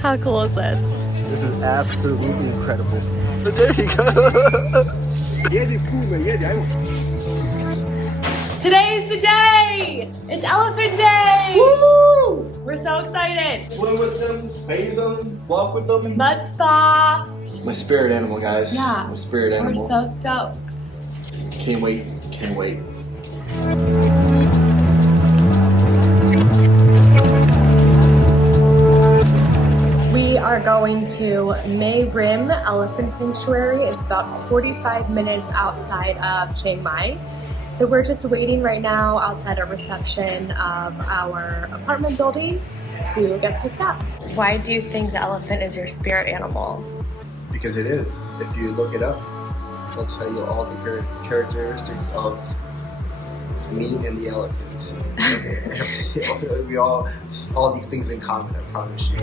How cool is this? This is absolutely incredible. But there you go. Today's the day! It's Elephant Day! Woo! We're so excited! Swim with them, bathe them, walk with them. Mud spa! My spirit animal, guys. Yeah. My spirit animal. We're so stoked. Can't wait. Can't wait. We are going to Maerim Elephant Sanctuary. It's about 45 minutes outside of Chiang Mai. So we're just waiting right now outside a reception of our apartment building to get picked up. Why do you think the elephant is your spirit animal? Because it is. If you look it up, it'll tell you all the characteristics of me and the elephant. We all these things in common, I promise you.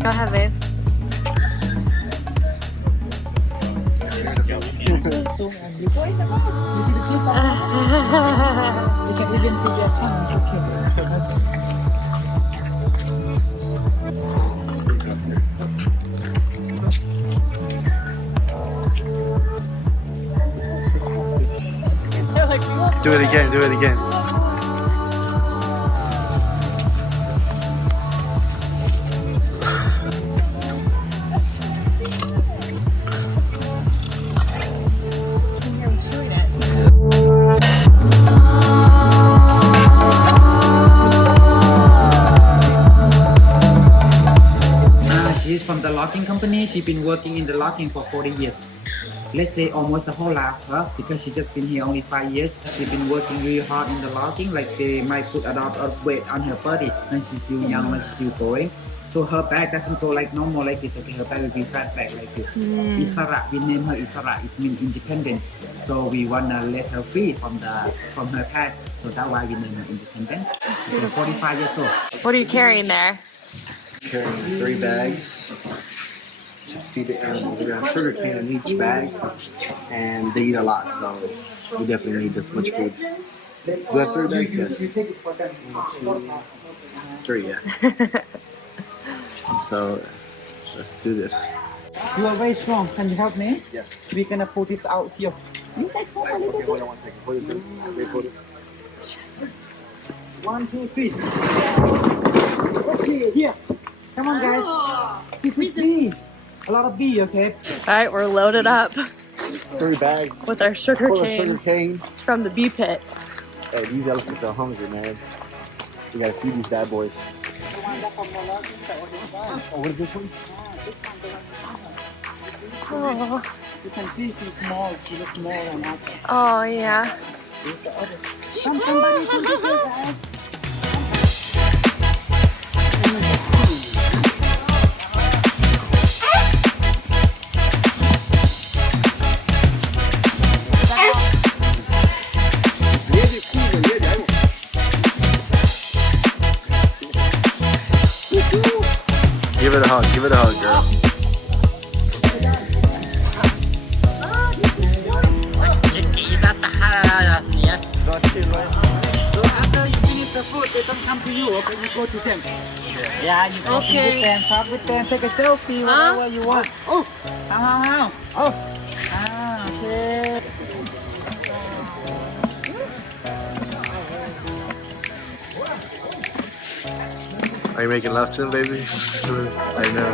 Go ahead, babe. Do it again, do it again. She's from the logging company. She's been working in the logging for 40 years. Let's say almost the whole life, because she just been here only 5 years. She's been working really hard in the logging, like they might put a lot of weight on her body when she's still young, when she's still going. So her back doesn't go like normal like this. Okay, her back will be flat back like this. Isara, we name her Isara. It means independent. So we wanna let her free from her past. So that's why we name her independent. She's 45 years old. What are you carrying there? Carrying 3 bags to feed the animals. We got sugar cane in each bag, and they eat a lot, so we definitely need this much food. Do I have 3 bags? Yes. 3, yeah. So let's do this. You are very strong. Can you help me? Yes. We're gonna put this out here. You guys want a little Okay, hold on 1 second. Hold it. Wait, hold it. 1, 2, 3. Okay, here. Come on, guys. This is bee. A lot of bee, okay? All right, we're loaded up 3 bags with our sugar full of sugar canes cane. from the bee pit. Hey, these elephants are hungry, man. We gotta feed these bad boys. Oh, what is this one? Oh, You can see she's small. She's small and up. oh yeah. Somebody come here, guys. Give it a hug, girl. So after you finish the food, they don't come to you, okay? You go to them. Yeah, you go Okay. with them, talk with them, take a selfie, whatever you want. Oh, how? Oh, okay. Are you making love to him, baby? I know.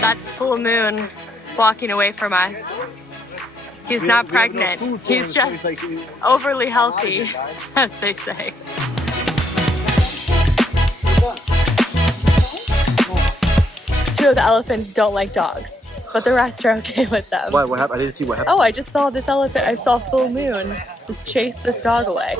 That's full moon walking away from us. He's not pregnant. He's just overly healthy, as they say. Two of the elephants don't like dogs, but the rest are okay with them. What happened? I didn't see what happened. Oh, I just saw this elephant. I saw full moon. Just chase this dog away.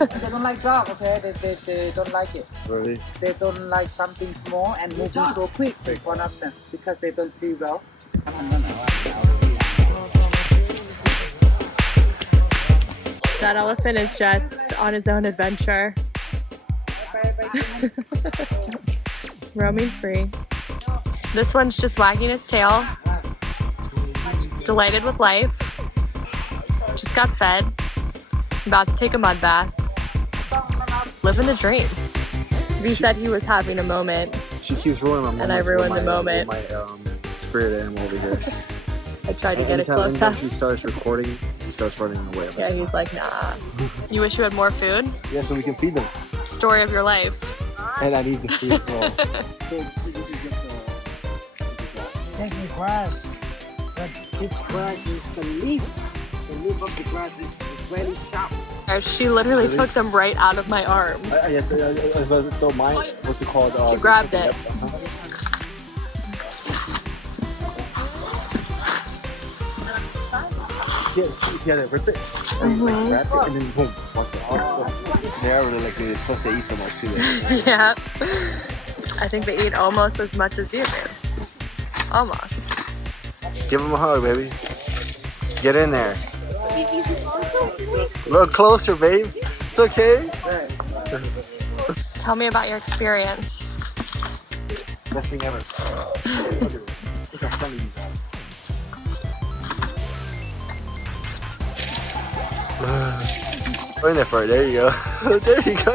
They don't like dog, okay? They don't like it. Really? They don't like something small and moving so quick. One of them because they don't feel well. That elephant is just on his own adventure. Roaming free. This one's just wagging his tail. Delighted with life. Just got fed. About to take a mud bath. Living the dream. V said he was having a moment. She keeps ruining my moment. And I ruined the moment. My spirit animal over here. I tried to get it Anytime close up. she starts recording, he starts running away. Yeah, he's like, nah. You wish you had more food? Yeah, so we can feed them. Story of your life. And I need the food as well. Take the grass. But this grass is the leaf. The leaf of the grass is very sharp. She literally took them right out of my arms. I was about to throw mine. What's it called? She grabbed it. Yeah, they rip it. Like, grab it and then boom. Watch it. They are really like they're supposed to eat so much too. Yeah. I think they eat almost as much as you do. Almost. Give him a hug, baby. Get in there. Look closer, babe. It's okay. Tell me about your experience. Best thing ever. Look how funny you guys. Go in there for it. There you go. There you go.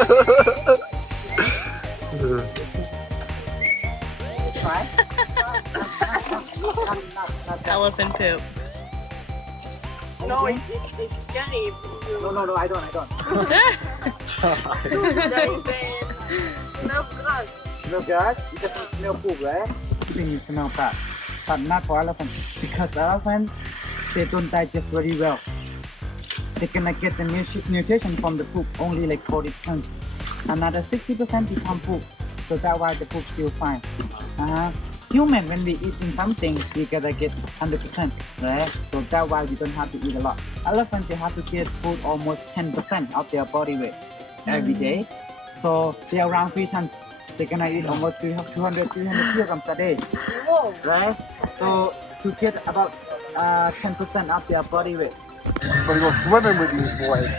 Try. Elephant poop. No, it's Johnny. No, I don't. No grass. No grass, you just smell poop, right? Then you smell fat. But not for elephants. Because elephants, they don't digest very well. They cannot get the nutrition from the poop, only like 40%. Another 60% become poop. So that's why the poop still fine. Human, when we eating something, we gotta get 100%, right? So that's why we don't have to eat a lot. Elephants, they have to get food almost 10% of their body weight every day. So they're around 3 tons. They're gonna eat almost 200 kilograms a day, right? So to get about 10% of their body weight. Gonna go swimming with these boys.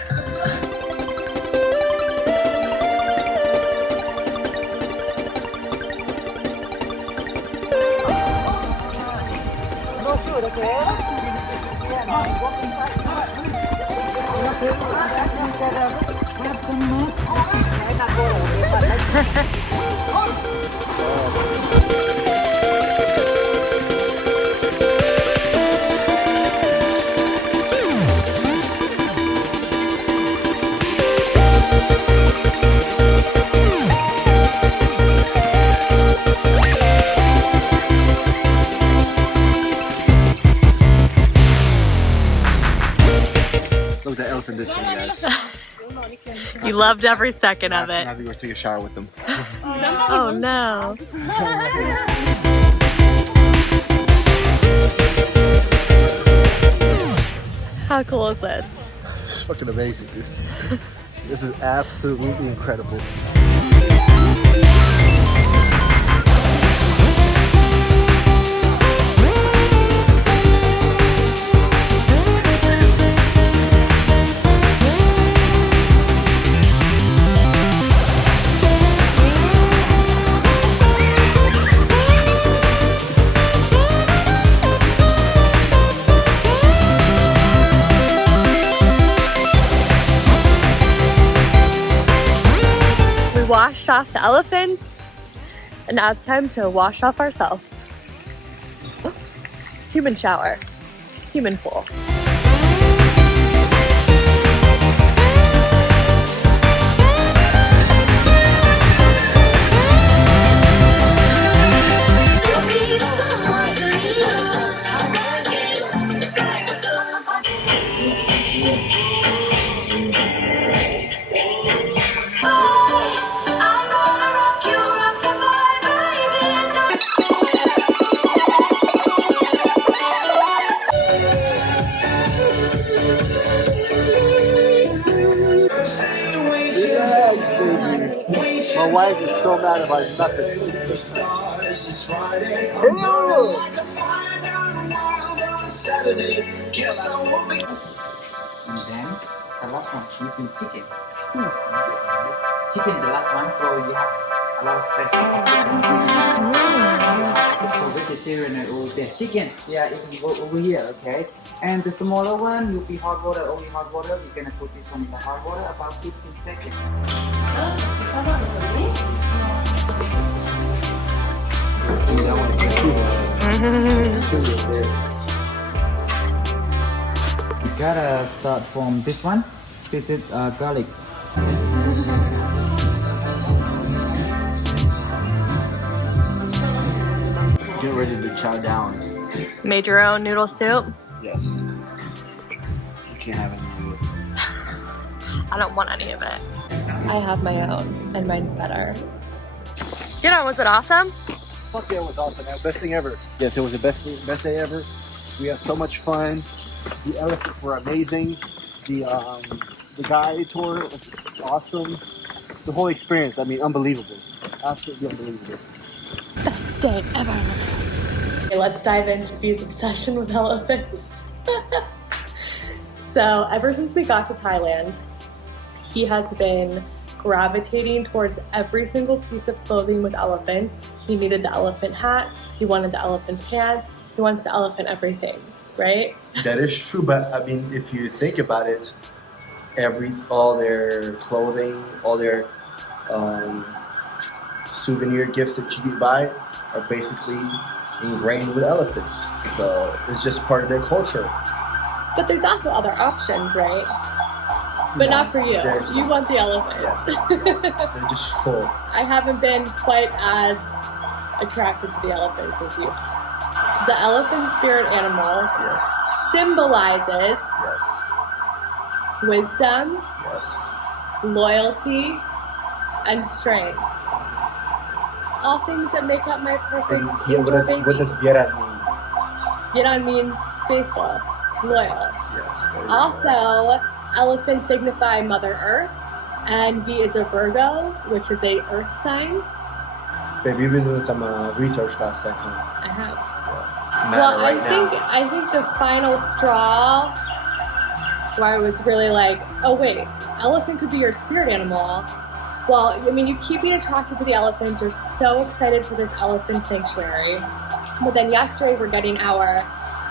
No food, okay? Walk inside. Look, that elephant did to me, guys. You loved every second of I it. have to go take a shower with them. Oh no. How cool is this? It's fucking amazing, dude. This is absolutely incredible. Washed off the elephants, and now it's time to wash off ourselves. Human shower, human pool. baby. My wife is so mad about nothing. Ew! And then the last one, keeping chicken. Chicken, the last one, so you have a lot of space for vegetarian and over there. Chicken, yeah, it can go over here, okay? And the smaller one will be hot water, only hot water. We're gonna put this one in the hot water about 15 seconds. You gotta start from this one. This is garlic. Get ready to chow down. Made your own noodle soup? Yes. You can't have any of it. I don't want any of it. I have my own, and mine's better. You know, was it awesome? Fuck yeah, it was awesome, man. Best thing ever. Yes, it was the best day ever. We had so much fun. The elephants were amazing. The guide tour was awesome. The whole experience, I mean, unbelievable. Absolutely unbelievable. Best day ever. Okay, let's dive into V's obsession with elephants. So, ever since we got to Thailand, he has been gravitating towards every single piece of clothing with elephants. He needed the elephant hat, he wanted the elephant pants, he wants the elephant everything, right? That is true, but I mean, if you think about it, all their clothing, all their souvenir gifts that you buy are basically ingrained with elephants. So it's just part of their culture. But there's also other options, right? But No, not for you. there's You not. want the elephant. Yes, they're just cool. I haven't been quite as attracted to the elephants as you have. The elephant spirit animal Yes, symbolizes yes, wisdom, yes. loyalty, and strength. All things that make up my perfect And yeah, what does Viera mean? Yeran means faithful, loyal. Yes. there you go. Also, elephants signify Mother Earth, and V is a Virgo, which is a Earth sign. Babe, you've been doing some research last night, huh? I have. Matter Well, right I think the final straw, where I was really like, oh wait, elephant could be your spirit animal. Well, I mean, you keep being attracted to the elephants. You're so excited for this elephant sanctuary. But then yesterday we're getting our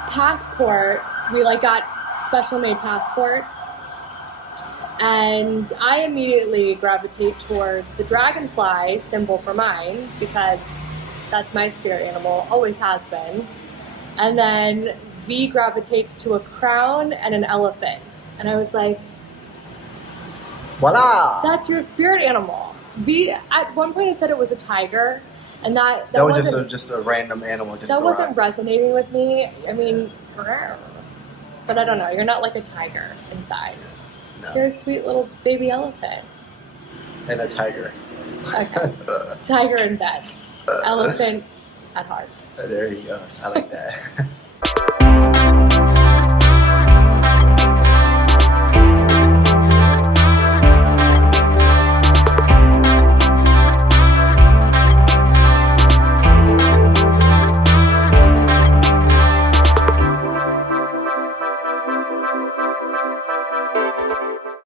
passport. We got special made passports. And I immediately gravitate towards the dragonfly symbol for mine because that's my spirit animal, always has been. And then V gravitates to a crown and an elephant. And I was like, Voila! that's your spirit animal. V, at one point it said it was a tiger, and that was wasn't, just a random animal. Just that wasn't arrived. resonating with me. I mean, but I don't know. You're not like a tiger inside. No. You're a sweet little baby elephant. And a tiger. Okay. Tiger in bed. Elephant at heart. There you go. I like that.